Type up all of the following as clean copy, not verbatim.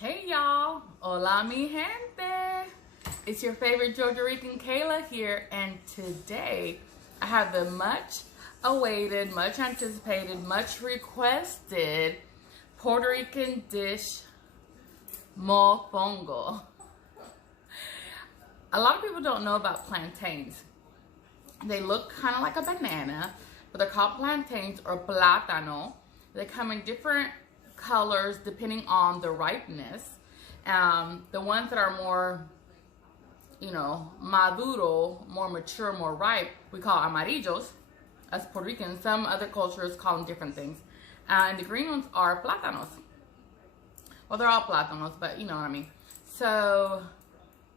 Hey y'all, hola mi gente. It's your favorite Georgia Rican Kayla here, and today I have the much awaited, much anticipated, much requested Puerto Rican dish, Mofongo. A lot of people don't know about plantains. They look kind of like a banana, but they're called plantains or plátano. They come in different colors depending on the ripeness. The ones that are more, maduro, more mature, more ripe, we call amarillos as Puerto Ricans. Some other cultures call them different things. And the green ones are plátanos. Well, they're all plátanos, but you know what I mean. So,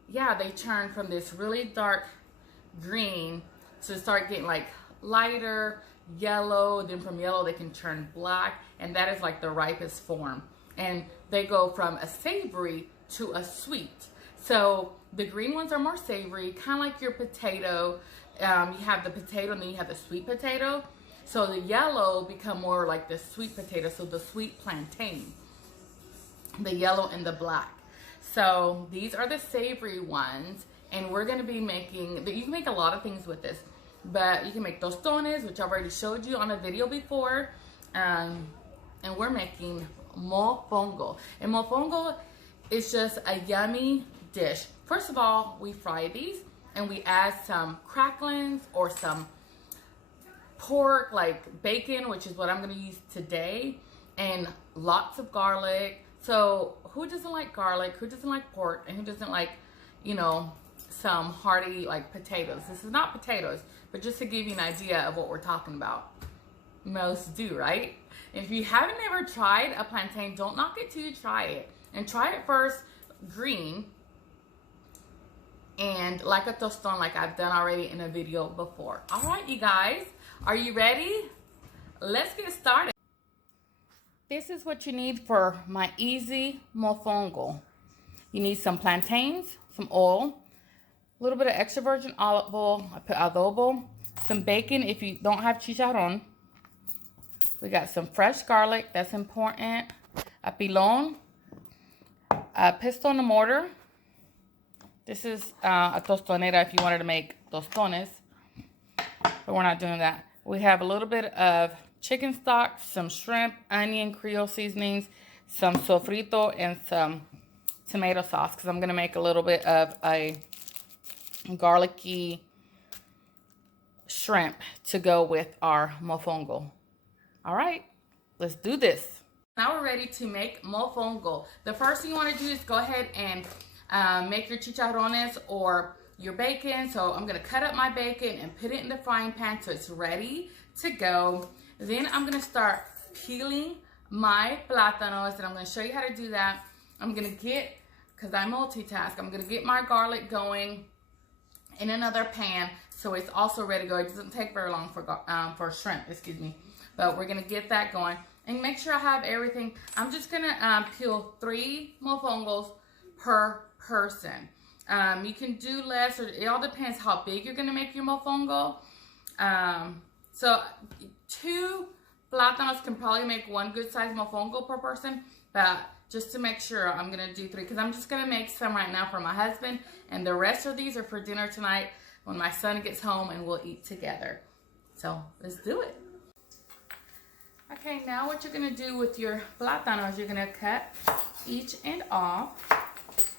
yeah, they turn from this really dark green to start getting like lighter yellow. Then from yellow they can turn black, and that is like the ripest form. And they go from a savory to a sweet. So the green ones are more savory, kind of like your potato. You have the potato and then you have the sweet potato. So the yellow become more like the sweet potato, so the sweet plantain, the yellow and the black. So these are the savory ones, and we're going to be making, you can make a lot of things with this, but you can make tostones, which I've already showed you on a video before, and we're making mofongo. And mofongo is just a yummy dish. First of all, we fry these, and we add some cracklings or some pork, like bacon, which is what I'm going to use today, and lots of garlic. So who doesn't like garlic? Who doesn't like pork? And who doesn't like, some hearty like potatoes? This is not potatoes, but just to give you an idea of what we're talking about. Most do, right? If you haven't ever tried a plantain, don't knock it till you try it. And try it first green and like a tostón, like I've done already in a video before. All right, you guys, are you ready? Let's get started. This is what you need for my easy mofongo. You need some plantains, some oil, a little bit of extra virgin olive oil. I put adobo, some bacon if you don't have chicharrón. We got some fresh garlic, that's important. A pilón, a pesto in the mortar. This is a tostonera if you wanted to make tostones, but we're not doing that. We have a little bit of chicken stock, some shrimp, onion, Creole seasonings, some sofrito, and some tomato sauce, because I'm going to make a little bit of a garlicky shrimp to go with our mofongo. All right, let's do this. Now we're ready to make mofongo. The first thing you want to do is go ahead and make your chicharrones or your bacon. So I'm going to cut up my bacon and put it in the frying pan so it's ready to go. Then I'm going to start peeling my plátanos, and I'm going to show you how to do that. I'm going to get, because I multitask, I'm going to get my garlic going in another pan so it's also ready to go. It doesn't take very long for shrimp, excuse me. But we're going to get that going. And make sure I have everything. I'm just going to peel 3 mofongos per person. You can do less, or it all depends how big you're going to make your mofongo. So 2 plátanos can probably make 1 good size mofongo per person, but just to make sure, I'm going to do 3, because I'm just going to make some right now for my husband, and the rest of these are for dinner tonight when my son gets home, and we'll eat together. So let's do it. Okay, now what you're going to do with your plátanos, you're going to cut each end off,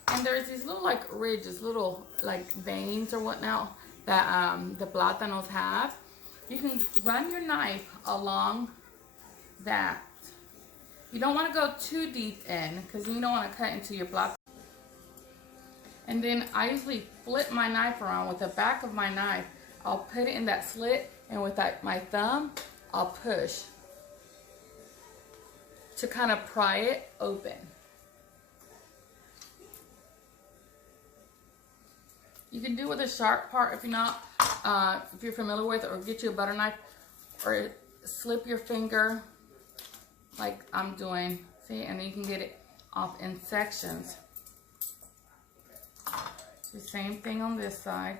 and there's these little like ridges, little like veins or whatnot that the plátanos have. You can run your knife along that. You don't want to go too deep in, because you don't want to cut into your plátano. And then I usually flip my knife around with the back of my knife. I'll put it in that slit, and with my thumb, I'll push to kind of pry it open. You can do with a sharp part if you're not, if you're familiar with it, or get you a butter knife, or slip your finger like I'm doing. See, and then you can get it off in sections. The same thing on this side.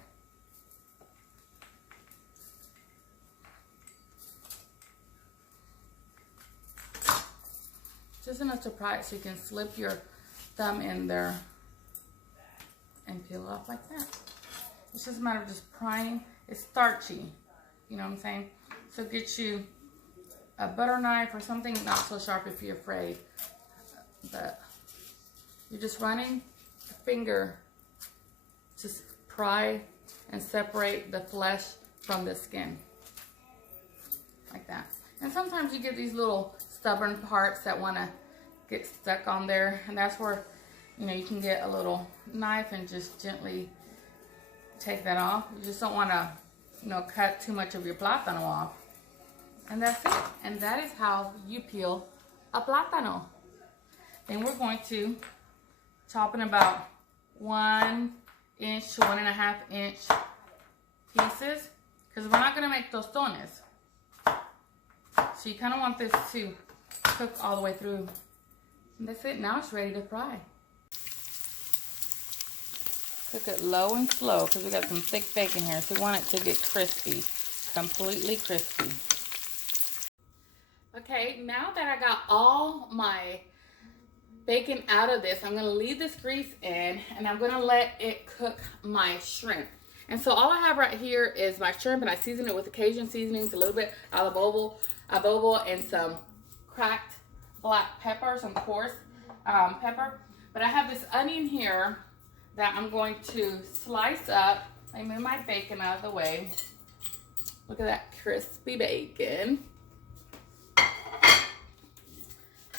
Just enough to pry it so you can slip your them in there and peel off like that. It's just a matter of just prying. It's starchy, you know what I'm saying? So get you a butter knife or something not so sharp if you're afraid. But you're just running the finger, just pry and separate the flesh from the skin. Like that. And sometimes you get these little stubborn parts that want to get stuck on there. And that's where, you know, you can get a little knife and just gently take that off. You just don't want to, you know, cut too much of your plátano off. And that's it. And that is how you peel a plátano. Then we're going to chop in about 1 inch to 1.5 inch pieces, because we're not going to make tostones. So you kind of want this to cook all the way through. And that's it. Now it's ready to fry. Cook it low and slow because we got some thick bacon here. So we want it to get crispy, completely crispy. Okay, now that I got all my bacon out of this, I'm going to leave this grease in and I'm going to let it cook my shrimp. And so all I have right here is my shrimp, and I season it with Cajun seasonings, a little bit adobo, and some cracked black pepper, some coarse pepper. But I have this onion here that I'm going to slice up. Let me move my bacon out of the way. Look at that crispy bacon.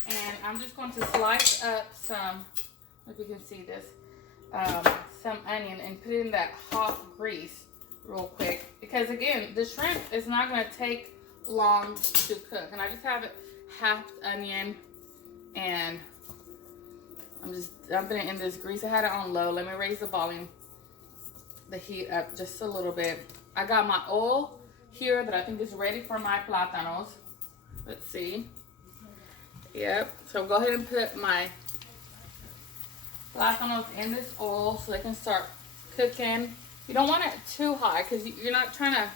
And I'm just going to slice up some, if you can see this, some onion and put it in that hot grease real quick. Because again, the shrimp is not going to take long to cook. And I just have it half onion, and I'm just dumping it in this grease. I had it on low. Let me raise the volume, the heat up just a little bit. I got my oil here that I think is ready for my plátanos. Let's see. Yep. So go ahead and put my plátanos in this oil so they can start cooking. You don't want it too high because you're not trying to,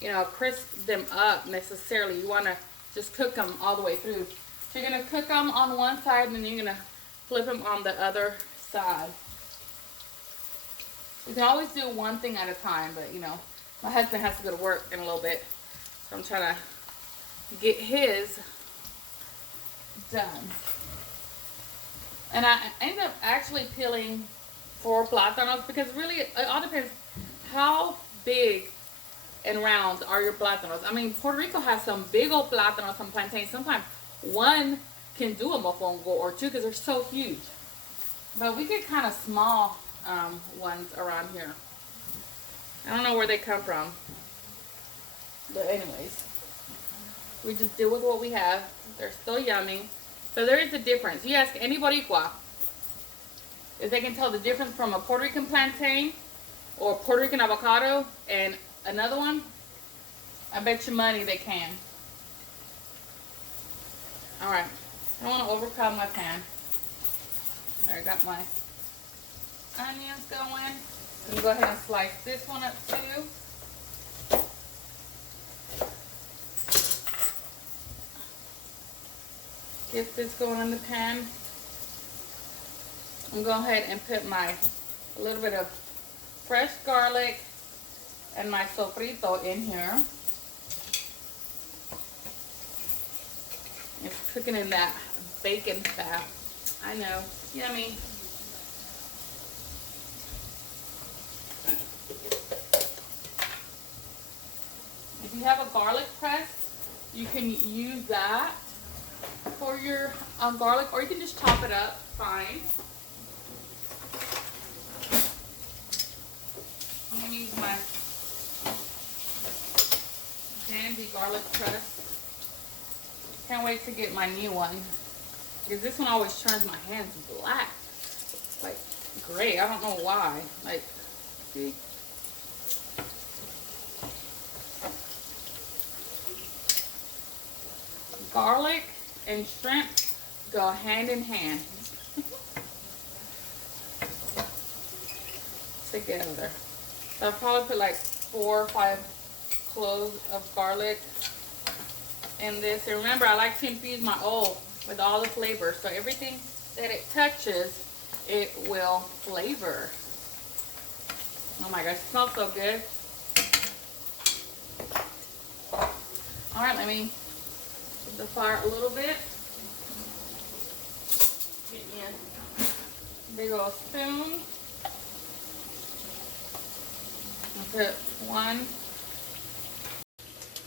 you know, crisp them up necessarily. You want to just cook them all the way through. So you're going to cook them on one side and then you're going to flip them on the other side. You can always do one thing at a time, but you know, my husband has to go to work in a little bit, so I'm trying to get his done. And I end up actually peeling 4 plátanos because really it all depends how big and round are your plátanos. I mean, Puerto Rico has some big old plátanos, some plantains. Sometimes one can do a mofongo or 2 because they're so huge. But we get kind of small ones around here. I don't know where they come from. But anyways, we just deal with what we have. They're still yummy. So there is a difference. You ask any Boricua if they can tell the difference from a Puerto Rican plantain or Puerto Rican avocado and another one, I bet you money they can. Alright, I don't want to overcrowd my pan. There, I got my onions going. I'm going to go ahead and slice this one up too. Get this going in the pan. I'm going to go ahead and put a little bit of fresh garlic and my sofrito in here. It's cooking in that bacon fat. I know, yummy. If you have a garlic press, you can use that for your garlic, or you can just chop it up fine. I'm going to use my dandy garlic press. Can't wait to get my new one, because this one always turns my hands black, like gray. I don't know why. Like, see? Garlic and shrimp go hand in hand together. So I'll probably put like 4 or 5 cloves of garlic in this. And remember, I like to infuse my oil with all the flavors, so everything that it touches it will flavor. Oh my gosh, it smells so good. All right, let me put the fire a little bit. Get me a big old spoon. I'll put one.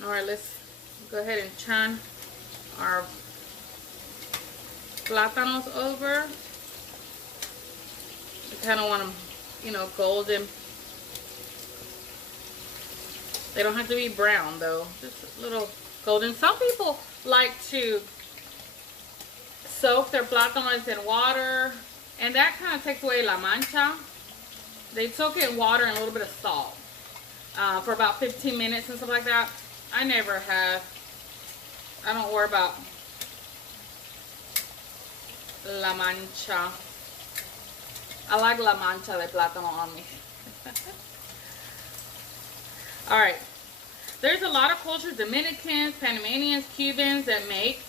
All right, let's go ahead and turn our plátanos over. I kind of want them, you know, golden. They don't have to be brown though, just a little golden. Some people like to soak their plátanos in water, and that kind of takes away la mancha. They soak it in water and a little bit of salt for about 15 minutes and stuff like that. I never have. I don't worry about la mancha. I like la mancha de plátano on me. All right. There's a lot of cultures, Dominicans, Panamanians, Cubans, that make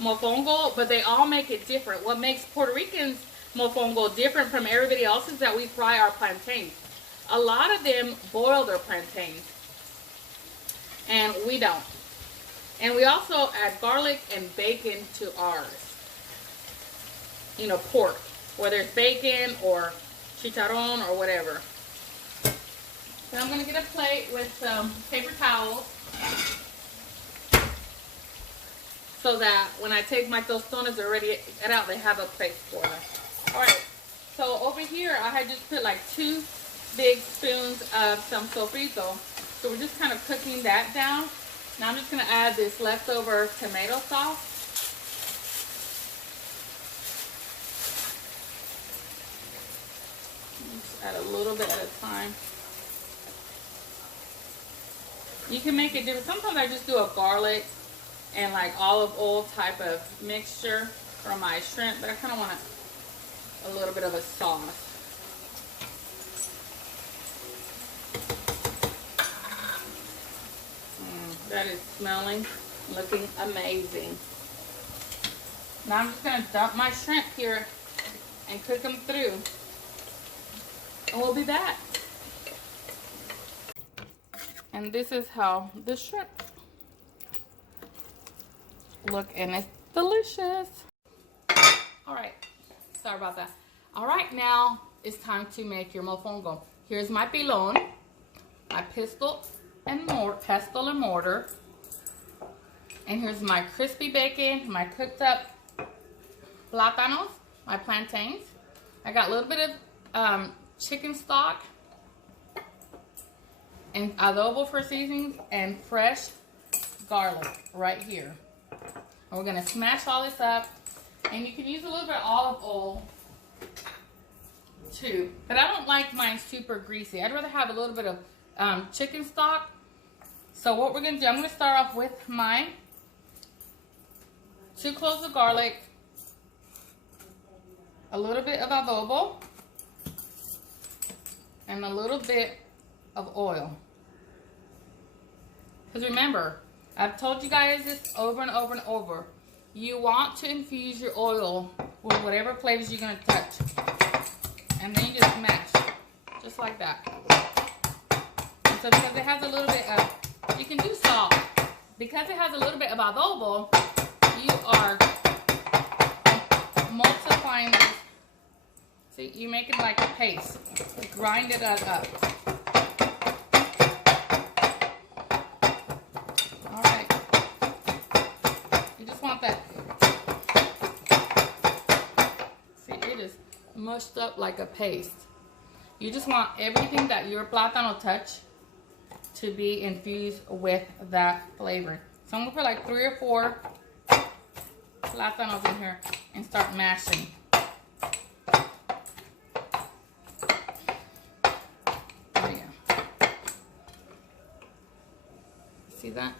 mofongo, but they all make it different. What makes Puerto Ricans mofongo different from everybody else is that we fry our plantains. A lot of them boil their plantains, and we don't. And we also add garlic and bacon to ours. You know, pork, whether it's bacon or chicharron or whatever. So I'm going to get a plate with some paper towels so that when I take my tostones, they're ready to get out, they have a place for us. Alright, so over here I had just put like 2 big spoons of some sofrito. So we're just kind of cooking that down. Now I'm just going to add this leftover tomato sauce. Just add a little bit at a time. You can make it different. Sometimes I just do a garlic and like olive oil type of mixture for my shrimp, but I kind of want a little bit of a sauce. That is smelling, looking amazing. Now I'm just going to dump my shrimp here and cook them through. And we'll be back. And this is how the shrimp look, and it's delicious. All right, sorry about that. All right, now it's time to make your mofongo. Here's my pilon, my pestle and mortar. And here's my crispy bacon, my cooked up plátanos, my plantains. I got a little bit of chicken stock and adobo for seasonings and fresh garlic right here. And we're gonna smash all this up, and you can use a little bit of olive oil too, but I don't like mine super greasy. I'd rather have a little bit of chicken stock. So what we're gonna do, I'm gonna start off with my 2 cloves of garlic, a little bit of adobo, and a little bit of oil. Because remember, I've told you guys this over and over and over. You want to infuse your oil with whatever flavors you're going to touch. And then you just mash, just like that. And so because it has a little bit of, you can do salt. Because it has a little bit of adobo, you are multiplying this. See, you make it like a paste. You grind it up. Mushed up like a paste. You just want everything that your plátano touch to be infused with that flavor. So I'm gonna put like 3 or 4 plátanos in here and start mashing. There you go. See that?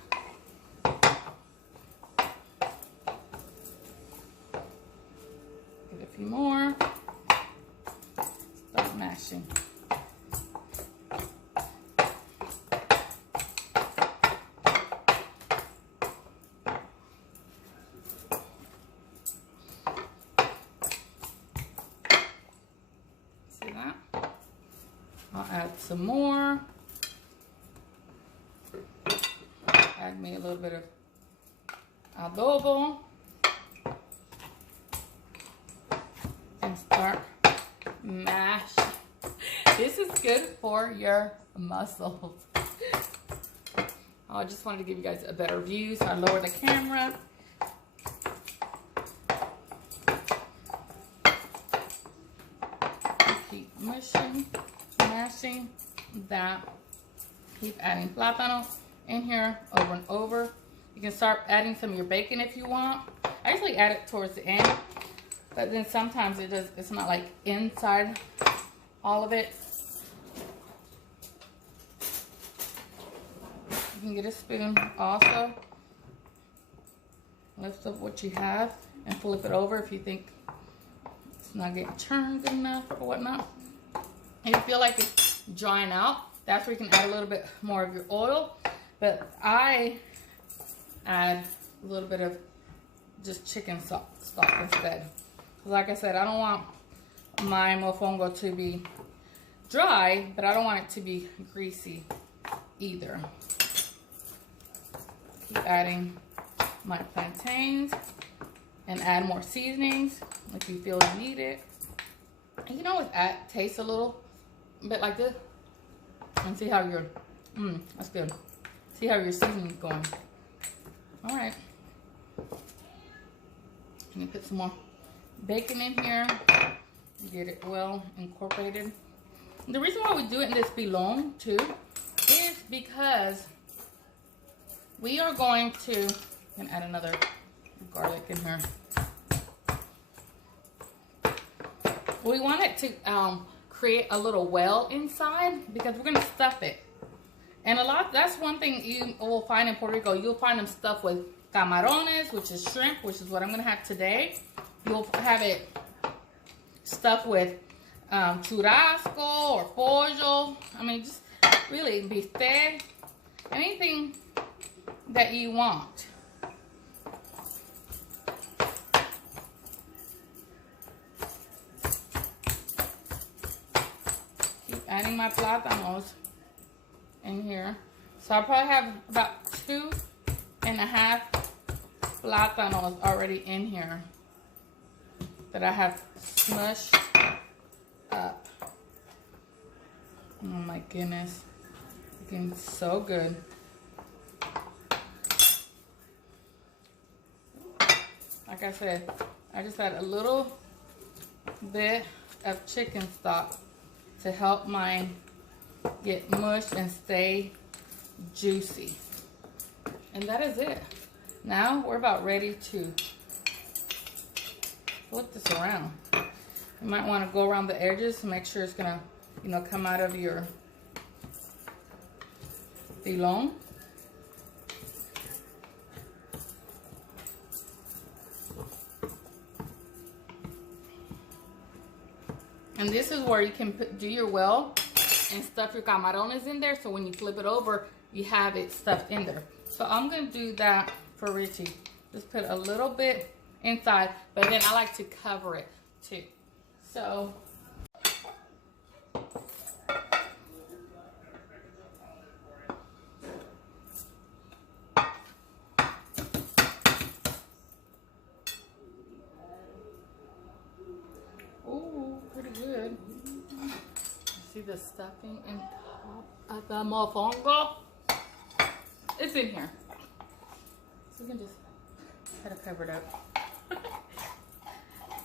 Get a few more. Mashing. Add some more. Add me a little bit of adobo. And start mash. This is good for your muscles. I just wanted to give you guys a better view, so I lower the camera. Keep mashing that. Keep adding plátano in here over and over. You can start adding some of your bacon if you want. I usually add it towards the end, but then sometimes it's not like inside all of it. You can get a spoon also. Lift up what you have and flip it over if you think it's not getting churned good enough or whatnot. If you feel like it's drying out, that's where you can add a little bit more of your oil. But I add a little bit of just chicken stock instead. Like I said, I don't want my mofongo to be dry, but I don't want it to be greasy either. Keep adding my plantains and add more seasonings if you feel you need it. And you can always taste a little bit like this and see how your, that's good. See how your seasoning's going. All right. Let me put some more bacon in here. Get it well incorporated. The reason why we do it in this pilon too is because we are going to, and add another garlic in here. We want it to create a little well inside because we're going to stuff it. And that's one thing you will find in Puerto Rico. You'll find them stuffed with camarones, which is shrimp, which is what I'm going to have today. You'll have it stuffed with churrasco or pollo. I mean, just really bistec, anything that you want. Keep adding my plátanos in here. So I probably have about 2.5 plátanos already in here that I have smushed up. Oh my goodness. Looking so good. Like I said, I just add a little bit of chicken stock to help mine get mushed and stay juicy. And that is it. Now we're about ready to flip this around. You might want to go around the edges to make sure it's gonna, come out of your pilon. And this is where you can do your well and stuff your camarones in there, so when you flip it over, you have it stuffed in there. So I'm going to do that for Richie. Just put a little bit inside, but then I like to cover it too. So see the stuffing in top of the mofongo? It's in here. So you can just try to cover it up.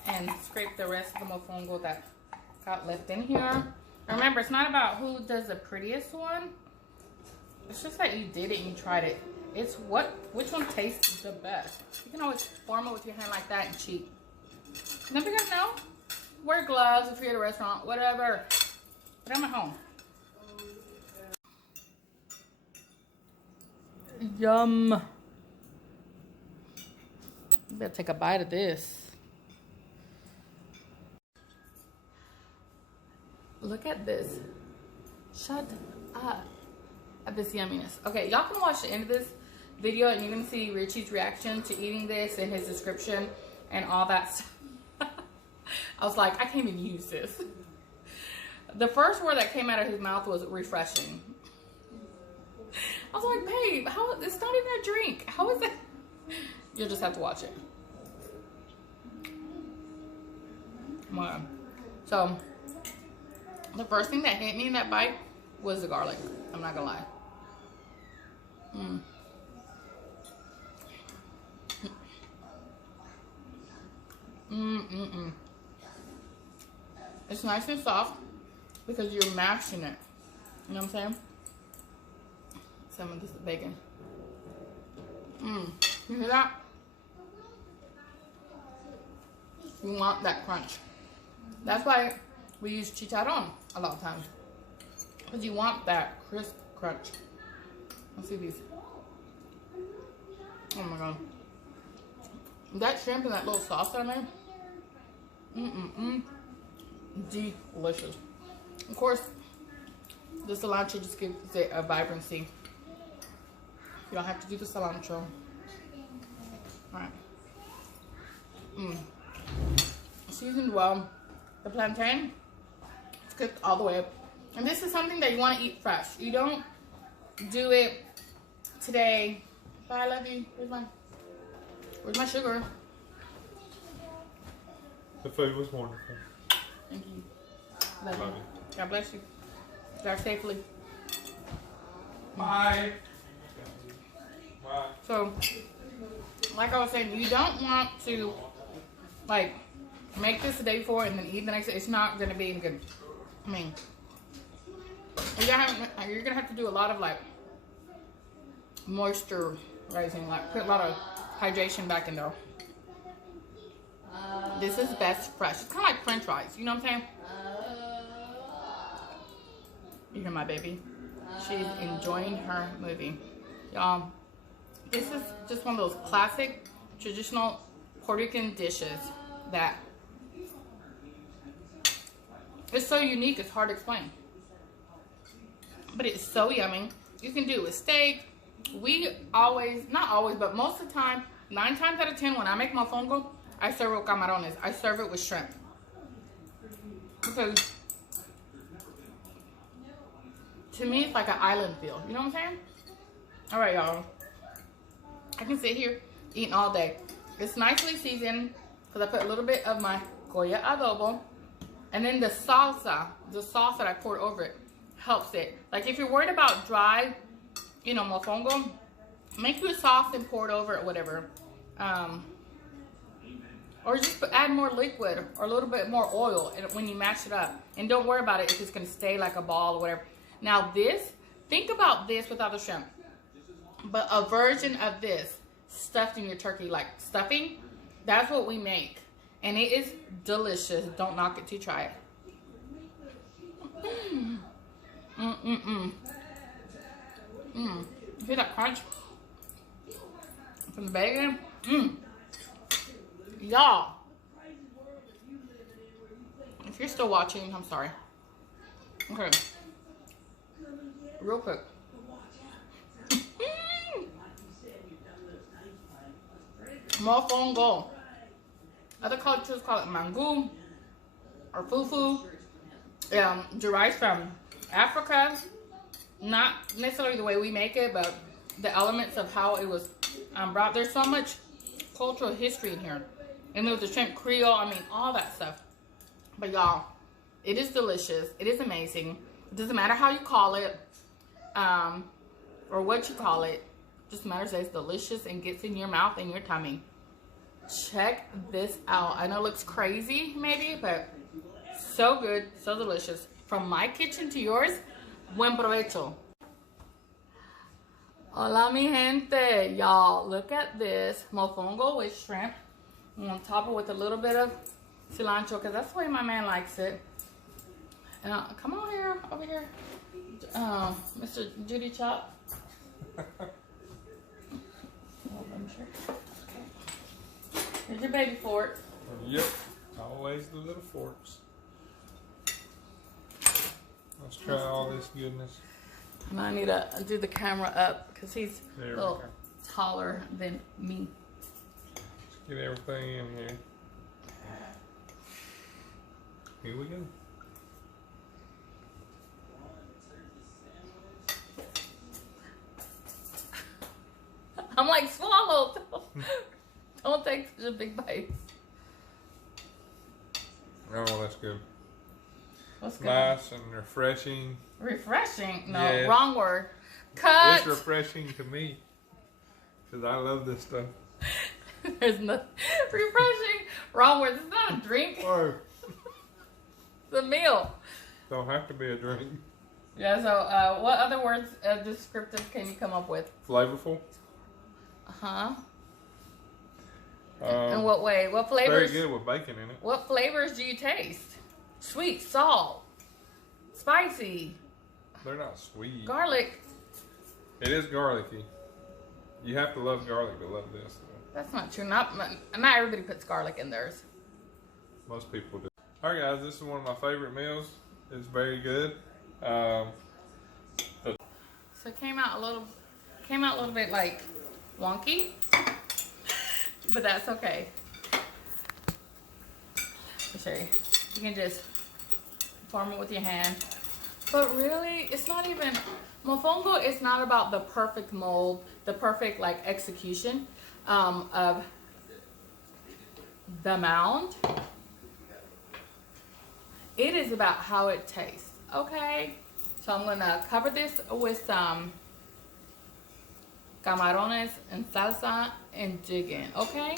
And scrape the rest of the mofongo that got left in here. Remember, it's not about who does the prettiest one. It's just that you did it and you tried it. It's which one tastes the best. You can always form it with your hand like that and cheat. Now, if you guys know, wear gloves if you're at a restaurant, whatever. But I'm at home. Yum. You better take a bite of this. Look at this. Shut up at this yumminess. Okay, y'all can watch the end of this video and you're going to see Richie's reaction to eating this and his description and all that stuff. I was like, I can't even use this. The first word that came out of his mouth was refreshing. I was like, babe, how? It's not even a drink. How is it? You'll just have to watch it. Wow. So, the first thing that hit me in that bite was the garlic. I'm not gonna lie. It's nice and soft because you're mashing it. You know what I'm saying? Some of this bacon. You hear that? You want that crunch. That's why we use chicharron a lot of times. Because you want that crisp crunch. Let's see these. Oh my god. That shrimp and that little sauce that I made. Delicious. Of course, the cilantro just gives it a vibrancy. You don't have to do the cilantro. Alright. Seasoned well. The plantain, it's cooked all the way up. And this is something that you want to eat fresh. You don't do it today. Bye, I love you. Where's my sugar? The food was wonderful. Thank you. Love you. God bless you. Drive safely. Bye. Bye. So, like I was saying, you don't want to, like, make this the day before and then eat the next day. It's not going to be good. I mean, you're gonna have to do a lot of, like, moisturizing, like, put a lot of hydration back in there. This is best fresh. It's kind of like French fries. You know what I'm saying? You hear my baby? She's enjoying her movie. Y'all, this is just one of those classic, traditional Puerto Rican dishes that it's so unique, it's hard to explain. But it's so yummy. You can do it with steak. We always, not always, but most of the time, 9 times out of 10, when I make mofongo, I serve it with camarones. I serve it with shrimp. Because to me, it's like an island feel. You know what I'm saying? All right, y'all. I can sit here eating all day. It's nicely seasoned because I put a little bit of my Goya adobo. And then the sauce that I poured over it helps it. Like if you're worried about dry, you know, mofongo, make you a sauce and pour it over it, whatever. Or just add more liquid or a little bit more oil when you mash it up. And don't worry about it if it's going to stay like a ball or whatever. Now this, think about this without the shrimp. But a version of this stuffed in your turkey, like stuffing, that's what we make. And it is delicious. Don't knock it till you try it. You hear that crunch? From the bacon? Y'all. If you're still watching, I'm sorry. Okay. Real quick. Mofongo. Other cultures call it mango or fufu. Derives from Africa. Not necessarily the way we make it, but the elements of how it was brought. There's so much cultural history in here. And there was the shrimp creole, I mean, all that stuff. But y'all, it is delicious. It is amazing. It doesn't matter how you call it or what you call it. It just matters that it's delicious and gets in your mouth and your tummy. Check this out. I know it looks crazy maybe, but so good, so delicious. From my kitchen to yours, buen provecho. Hola mi gente. Y'all, look at this. Mofongo with shrimp. I'm gonna top it with a little bit of cilantro because that's the way my man likes it. Come on here, over here. Mr. Judy Chop. Here's your baby fork. Yep, always the little forks. Let's try all this goodness. And I need to do the camera up because he's a little taller than me. Let's get everything in here. Here we go. Don't take such a big bite. Oh, that's good. What's good? Nice and refreshing. Refreshing? No, Yeah. wrong word. Cut. It's refreshing to me because I love this stuff. There's no refreshing. Wrong word. This is not a drink. Oh, It's a meal. don't have to be a drink. Yeah. So, what other words descriptive can you come up with? Flavorful. Huh? In what way? What Very flavors? good with bacon in it. What flavors do you taste? Sweet, salt, spicy, They're not sweet. garlic. It is garlicky. You have to love garlic to love this. That's not true. Not everybody puts garlic in theirs. Most people do. All right, guys, this is one of my favorite meals. It's very good. So it came out a little bit like wonky, but that's okay. Let me show you. You can just form it with your hand. But really, it's not even, Mofongo is not about the perfect mold, the perfect like execution of the mound. It is about how it tastes, okay? So I'm gonna cover this with some camarones and salsa and dig in, okay?